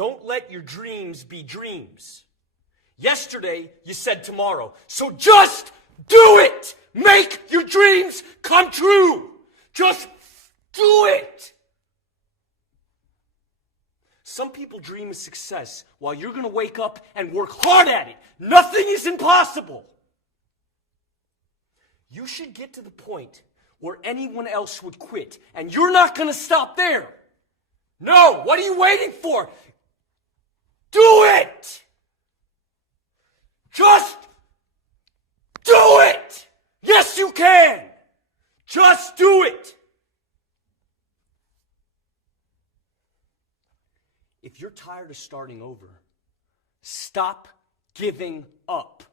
Don't let your dreams be dreams. Yesterday, you said tomorrow. So just do it! Make your dreams come true! Just do it! Some people dream of success while you're going to wake up and work hard at it. Nothing is impossible. You should get to the point where anyone else would quit, and you're not going to stop there. No, what are you waiting for? Do it! Just do it! Yes, you can! Just do it! If you're tired of starting over, stop giving up.